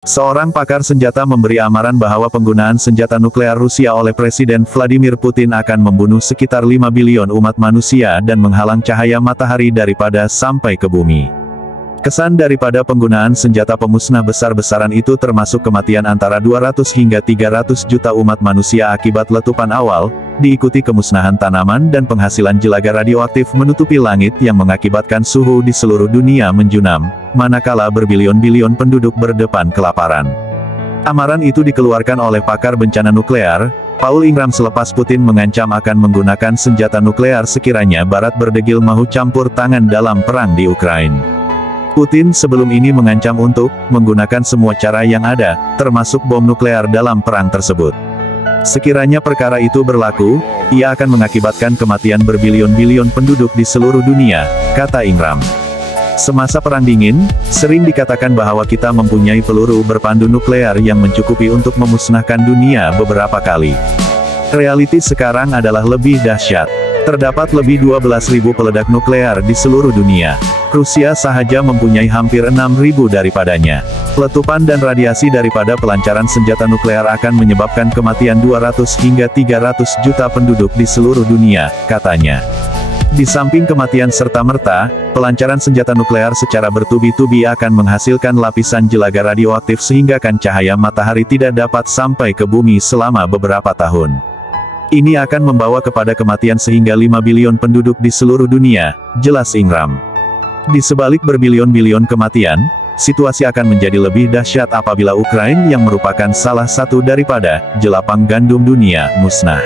Seorang pakar senjata memberi amaran bahwa penggunaan senjata nuklear Rusia oleh Presiden Vladimir Putin akan membunuh sekitar 5 bilion umat manusia dan menghalang cahaya matahari daripada sampai ke bumi. Kesan daripada penggunaan senjata pemusnah besar-besaran itu termasuk kematian antara 200 hingga 300 juta umat manusia akibat letupan awal, diikuti kemusnahan tanaman dan penghasilan jelaga radioaktif menutupi langit yang mengakibatkan suhu di seluruh dunia menjunam, manakala berbilion-bilion penduduk berdepan kelaparan. Amaran itu dikeluarkan oleh pakar bencana nuklear, Paul Ingram selepas Putin mengancam akan menggunakan senjata nuklear sekiranya Barat berdegil mau campur tangan dalam perang di Ukraina. Putin sebelum ini mengancam untuk menggunakan semua cara yang ada, termasuk bom nuklear dalam perang tersebut. Sekiranya perkara itu berlaku, ia akan mengakibatkan kematian berbilion-bilion penduduk di seluruh dunia, kata Ingram. Semasa Perang Dingin, sering dikatakan bahwa kita mempunyai peluru berpandu nuklear yang mencukupi untuk memusnahkan dunia beberapa kali. Realiti sekarang adalah lebih dahsyat. Terdapat lebih 12.000 peledak nuklear di seluruh dunia. Rusia sahaja mempunyai hampir 6.000 daripadanya. Letupan dan radiasi daripada pelancaran senjata nuklear akan menyebabkan kematian 200 hingga 300 juta penduduk di seluruh dunia, katanya. Di samping kematian serta-merta, pelancaran senjata nuklear secara bertubi-tubi akan menghasilkan lapisan jelaga radioaktif sehingga cahaya matahari tidak dapat sampai ke bumi selama beberapa tahun. Ini akan membawa kepada kematian sehingga 5 bilion penduduk di seluruh dunia, jelas Ingram. Di sebalik berbilion-bilion kematian, situasi akan menjadi lebih dahsyat apabila Ukraina yang merupakan salah satu daripada jelapang gandum dunia musnah.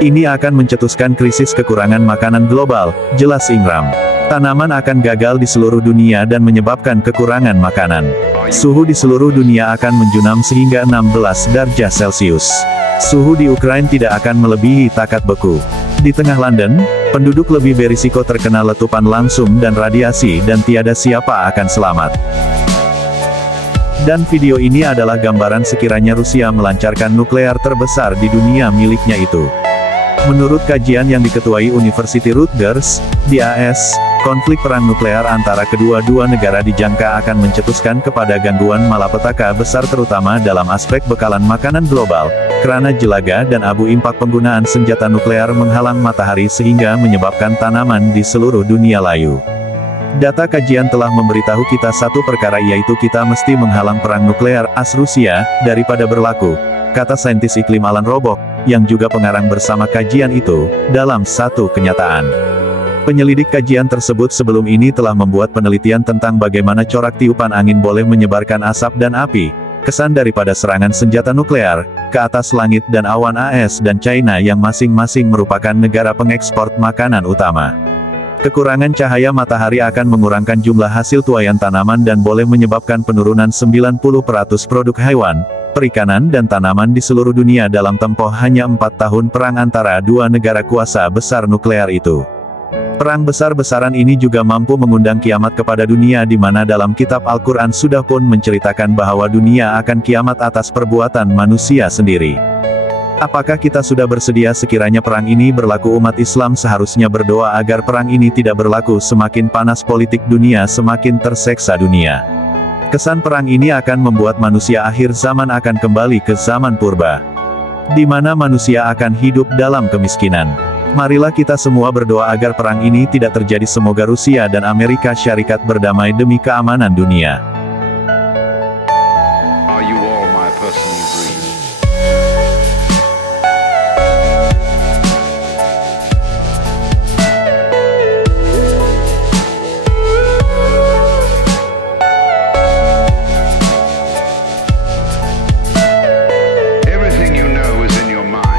Ini akan mencetuskan krisis kekurangan makanan global, jelas Ingram. Tanaman akan gagal di seluruh dunia dan menyebabkan kekurangan makanan. Suhu di seluruh dunia akan menjunam sehingga 16 derajat Celcius. Suhu di Ukraina tidak akan melebihi takat beku. Di tengah London, penduduk lebih berisiko terkena letupan langsung dan radiasi dan tiada siapa akan selamat. Dan video ini adalah gambaran sekiranya Rusia melancarkan nuklear terbesar di dunia miliknya itu. Menurut kajian yang diketuai University Rutgers, di AS, konflik perang nuklear antara kedua-dua negara dijangka akan mencetuskan kepada gangguan malapetaka besar terutama dalam aspek bekalan makanan global, karena jelaga dan abu impak penggunaan senjata nuklear menghalang matahari sehingga menyebabkan tanaman di seluruh dunia layu. Data kajian telah memberitahu kita satu perkara yaitu kita mesti menghalang perang nuklear as Rusia, daripada berlaku, kata saintis iklim Alan Robock, yang juga pengarang bersama kajian itu, dalam satu kenyataan. Penyelidik kajian tersebut sebelum ini telah membuat penelitian tentang bagaimana corak tiupan angin boleh menyebarkan asap dan api, kesan daripada serangan senjata nuklear, ke atas langit dan awan AS dan China yang masing-masing merupakan negara pengekspor makanan utama. Kekurangan cahaya matahari akan mengurangkan jumlah hasil tuaian tanaman dan boleh menyebabkan penurunan 90% produk hewan, perikanan dan tanaman di seluruh dunia dalam tempoh hanya 4 tahun perang antara dua negara kuasa besar nuklear itu. Perang besar-besaran ini juga mampu mengundang kiamat kepada dunia di mana dalam kitab Al-Quran sudah pun menceritakan bahwa dunia akan kiamat atas perbuatan manusia sendiri. Apakah kita sudah bersedia sekiranya perang ini berlaku? Umat Islam seharusnya berdoa agar perang ini tidak berlaku. Semakin panas politik dunia semakin terseksa dunia. Kesan perang ini akan membuat manusia akhir zaman akan kembali ke zaman purba, di mana manusia akan hidup dalam kemiskinan. Marilah kita semua berdoa agar perang ini tidak terjadi. Semoga Rusia dan Amerika Syarikat berdamai demi keamanan dunia. Are you all my personal dreams? Everything you know is in your mind.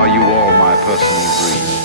Are you all my personal dreams?